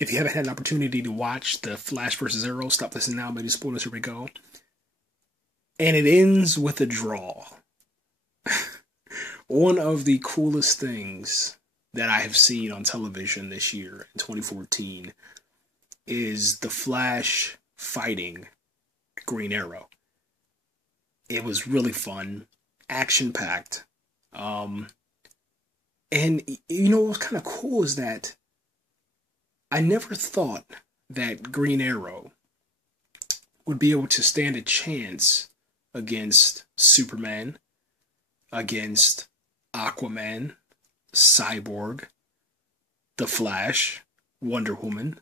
If you haven't had an opportunity to watch the Flash versus Arrow, stop listening now, maybe spoilers, here we go. And it ends with a draw. One of the coolest things that I have seen on television this year in 2014 is the Flash fighting Green Arrow. It was really fun, action-packed. And you know what's kind of cool is that I never thought that Green Arrow would be able to stand a chance against Superman, against Aquaman, Cyborg, The Flash, Wonder Woman,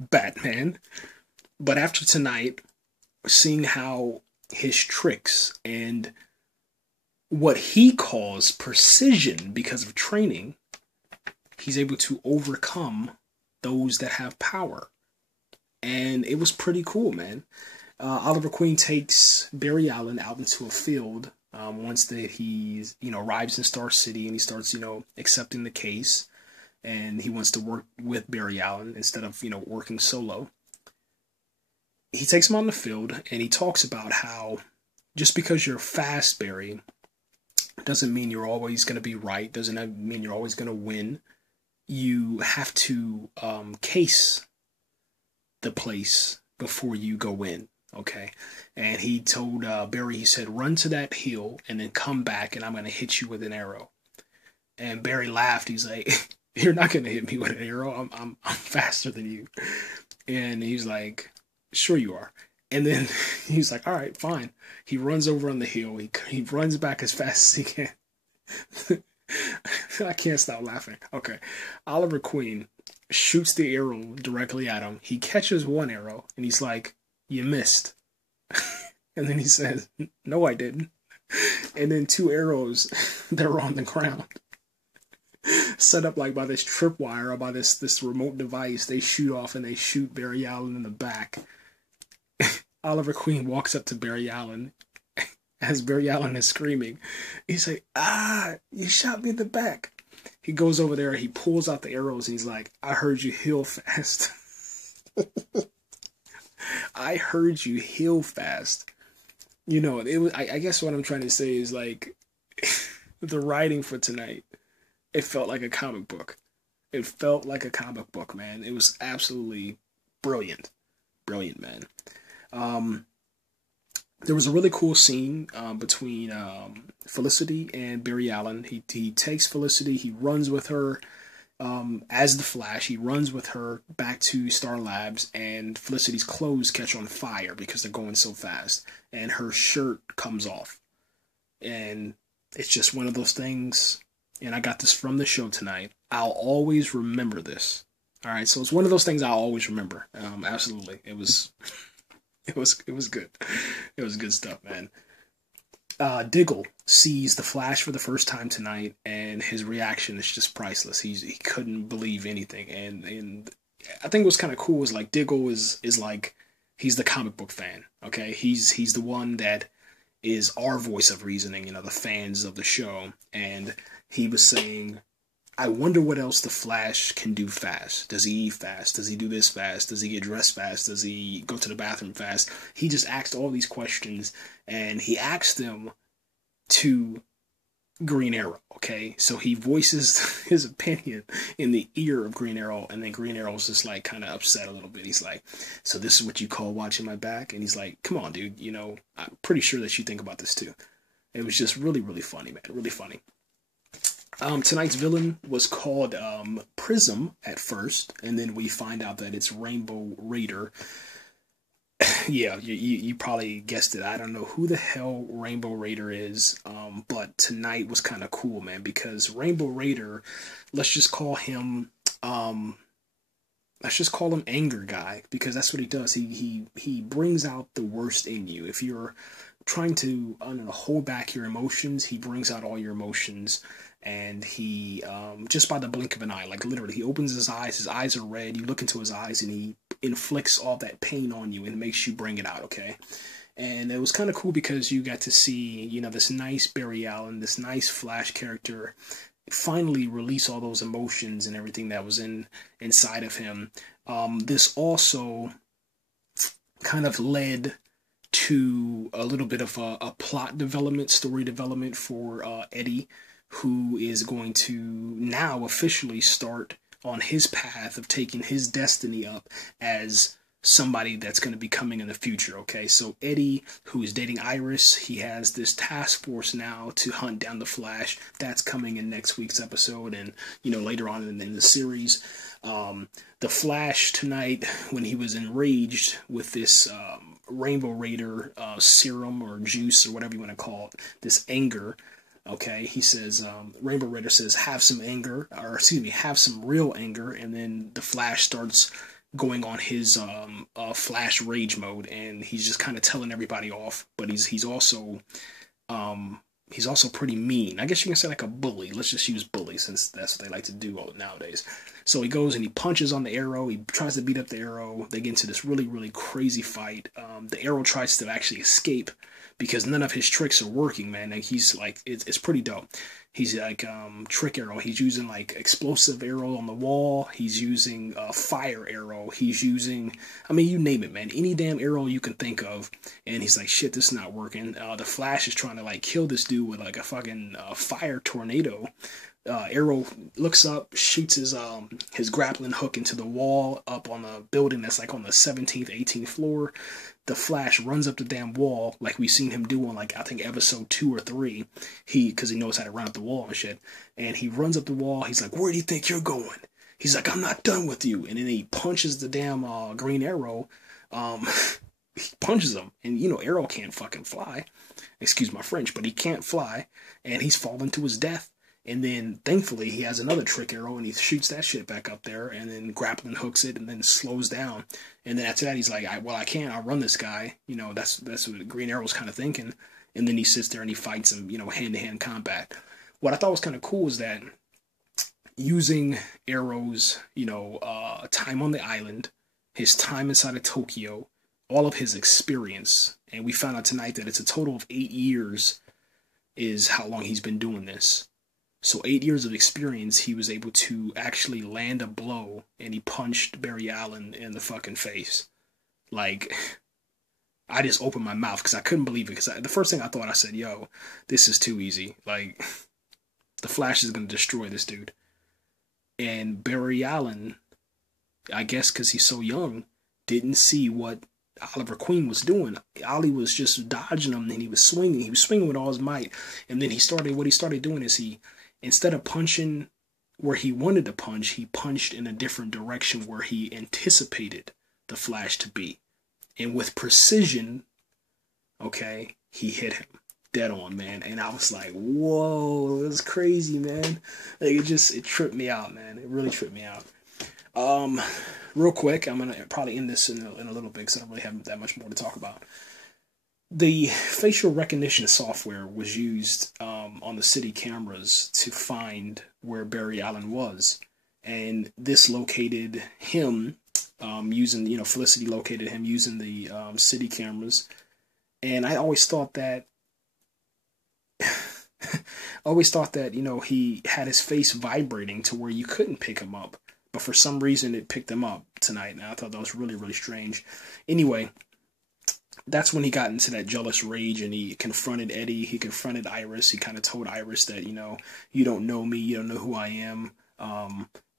Batman. But after tonight, seeing how his tricks and what he calls precision because of training, he's able to overcome those that have power. And it was pretty cool, man. Oliver Queen takes Barry Allen out into a field once that he's, arrives in Star City, and he starts, accepting the case. And he wants to work with Barry Allen instead of, working solo. He takes him on the field, and he talks about how just because you're fast, Barry, doesn't mean you're always going to be right, doesn't mean you're always going to win. You have to case the place before you go in, okay? And he told Barry, he said, run to that hill and then come back and I'm going to hit you with an arrow. And Barry laughed. He's like, you're not going to hit me with an arrow. I'm faster than you. And he's like, sure you are. And then he's like, all right, fine. He runs over on the hill. He runs back as fast as he can. I can't stop laughing. Okay. Oliver Queen shoots the arrow directly at him. He catches one arrow, and he's like, you missed. And then he says, no, I didn't. And then two arrows that are on the ground, set up like by this tripwire or by this remote device, they shoot off, and they shoot Barry Allen in the back. Oliver Queen walks up to Barry Allen as Barry Allen is screaming. He's like, you shot me in the back. He goes over there, he pulls out the arrows, and he's like, I heard you heal fast. I heard you heal fast. It was, I guess what I'm trying to say is, like, the writing for tonight, it felt like a comic book. It felt like a comic book, man. It was absolutely brilliant. Brilliant, man. There was a really cool scene between Felicity and Barry Allen. He takes Felicity, he runs with her as the Flash. He runs with her back to Star Labs, and Felicity's clothes catch on fire because they're going so fast, and her shirt comes off. And it's just one of those things, and I got this from the show tonight. I'll always remember this. All right, so it's one of those things I'll always remember. Absolutely, it was good. It was good stuff, man. Diggle sees the Flash for the first time tonight, and his reaction is just priceless. He couldn't believe anything, and I think what's kind of cool is, like, Diggle is like, he's the comic book fan. Okay, he's the one that is our voice of reasoning. The fans of the show, and he was saying, I wonder what else the Flash can do fast. Does he eat fast? Does he do this fast? Does he get dressed fast? Does he go to the bathroom fast? He just asked all these questions, and he asked them to Green Arrow, okay? So he voices his opinion in the ear of Green Arrow, and then Green Arrow's just, like, kind of upset a little bit. He's like, so this is what you call watching my back? And he's like, come on, dude, I'm pretty sure that you think about this too. It was just really, really funny, man. Really funny. Tonight's villain was called Prism at first, and then we find out that it's Rainbow Raider. Yeah, you probably guessed it. I don't know who the hell Rainbow Raider is, but tonight was kind of cool, man, because Rainbow Raider, let's just call him Anger Guy, because that's what he does. He brings out the worst in you. If you're trying to, hold back your emotions, he brings out all your emotions. And he, just by the blink of an eye, like literally, he opens his eyes are red, you look into his eyes, and he inflicts all that pain on you and makes you bring it out, okay? And it was kind of cool because you got to see, this nice Barry Allen, this nice Flash character, finally release all those emotions and everything that was inside of him. This also kind of led to a little bit of a plot development, story development for Eddie, who is going to now officially start on his path of taking his destiny up as somebody that's going to be coming in the future. Okay, so Eddie, who is dating Iris, he has this task force now to hunt down the Flash. That's coming in next week's episode, and later on in the series. The Flash tonight, when he was enraged with this Rainbow Raider serum or juice or whatever you want to call it, this anger. Okay, he says, Rainbow Raider says, have some anger, or excuse me, have some real anger, and then the Flash starts going on his Flash rage mode, and he's just kind of telling everybody off, but he's also pretty mean. I guess you can say like a bully. Let's just use bully, since that's what they like to do nowadays. So he goes and he punches on the Arrow. He tries to beat up the Arrow. They get into this really, really crazy fight. The Arrow tries to actually escape because none of his tricks are working, man. And he's like, it's pretty dope. He's like Trick Arrow. He's using like explosive arrow on the wall. He's using fire arrow. He's using, I mean, you name it, man. Any damn arrow you can think of. And he's like, shit, this is not working. The Flash is trying to like kill this dude with like a fucking fire tornado. Arrow looks up, shoots his grappling hook into the wall up on a building that's like on the 17th, 18th floor. The Flash runs up the damn wall like we've seen him do on like I think episode 2 or 3. Because he knows how to run up the wall and shit. And he runs up the wall. He's like, "Where do you think you're going?" He's like, "I'm not done with you." And then he punches the damn Green Arrow. He punches him, and Arrow can't fucking fly. Excuse my French, but he can't fly, and he's falling to his death. And then, thankfully, he has another Trick Arrow, and he shoots that shit back up there, and then grappling hooks it, and then slows down. And then after that, he's like, "Well, I can't outrun this guy." That's what Green Arrow's kind of thinking. And then he sits there and he fights him, hand-to-hand combat. What I thought was kind of cool is that using Arrow's, time on the island, his time inside of Tokyo, all of his experience, and we found out tonight that it's a total of 8 years is how long he's been doing this. So 8 years of experience, he was able to actually land a blow, and he punched Barry Allen in the fucking face. Like, I just opened my mouth because I couldn't believe it. Because the first thing I thought, I said, "Yo, this is too easy. Like, the Flash is going to destroy this dude." And Barry Allen, I guess because he's so young, didn't see what Oliver Queen was doing. Ollie was just dodging him, and he was swinging. He was swinging with all his might. And then what he started doing is instead of punching where he wanted to punch, he punched in a different direction where he anticipated the Flash to be. And with precision, okay, he hit him dead on, man. And I was like, whoa, it was crazy, man. Like, it tripped me out, man. It really tripped me out. Real quick, I'm going to probably end this in a little bit because I don't really have that much more to talk about. The facial recognition software was used on the city cameras to find where Barry Allen was. And this located him using, Felicity located him using the city cameras. And I always thought that, he had his face vibrating to where you couldn't pick him up. But for some reason, it picked him up tonight. And I thought that was really, really strange. Anyway, that's when he got into that jealous rage and he confronted Eddie. He confronted Iris. He kind of told Iris that, "You don't know me. You don't know who I am."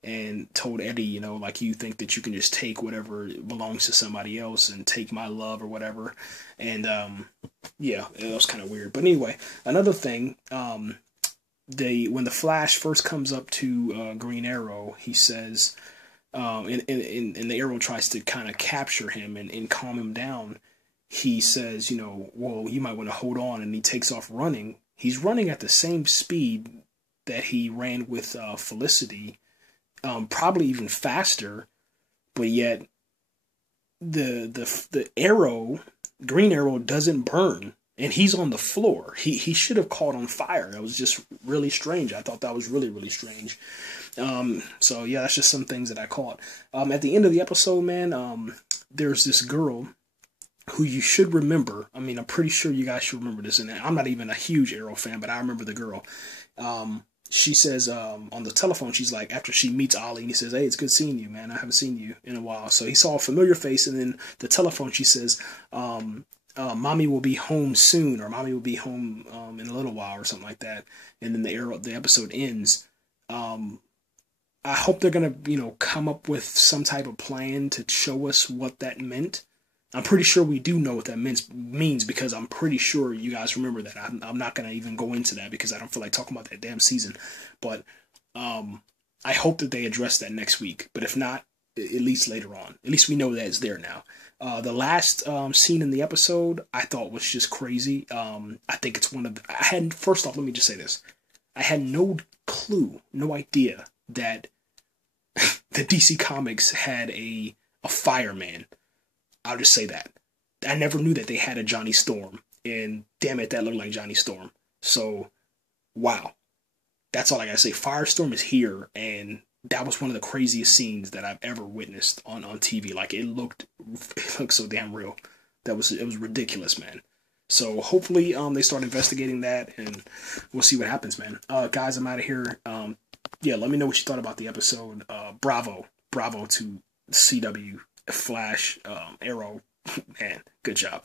And told Eddie, like, "You think that you can just take whatever belongs to somebody else and take my love or whatever." And, yeah, it was kind of weird. But anyway, another thing, when the Flash first comes up to Green Arrow, he says, and the Arrow tries to kind of capture him and calm him down. He says, "Well, you might want to hold on," and he takes off running. He's running at the same speed that he ran with Felicity, probably even faster, but yet the Arrow, Green Arrow, doesn't burn, and he's on the floor. He should have caught on fire. It was just really strange. I thought that was really, really strange. So yeah, that's just some things that I caught. At the end of the episode, man, there's this girl who you should remember. I mean, I'm pretty sure you guys should remember this. And I'm not even a huge Arrow fan, but I remember the girl. she says on the telephone, she's like, after she meets Ollie, and he says, "Hey, it's good seeing you, man. I haven't seen you in a while." So he saw a familiar face, and then the telephone, she says, "Mommy will be home soon," or "Mommy will be home in a little while," or something like that. And then the episode ends. I hope they're gonna, come up with some type of plan to show us what that meant. I'm pretty sure we do know what that means, because I'm pretty sure you guys remember that. I'm not going to even go into that because I don't feel like talking about that damn season. But I hope that they address that next week. But if not, at least later on. At least we know that it's there now. The last scene in the episode I thought was just crazy. I think it's one of the... First off, let me just say this. I had no clue, no idea that the DC Comics had a fireman. I'll just say that. I never knew that they had a Johnny Storm. And damn it, that looked like Johnny Storm. So, wow. That's all I gotta say. Firestorm is here, and that was one of the craziest scenes that I've ever witnessed on TV. Like, it looked so damn real. It was ridiculous, man. So hopefully they start investigating that, and we'll see what happens, man. Guys, I'm out of here. Yeah, let me know what you thought about the episode. Bravo to CW, Flash, Arrow. Man, good job.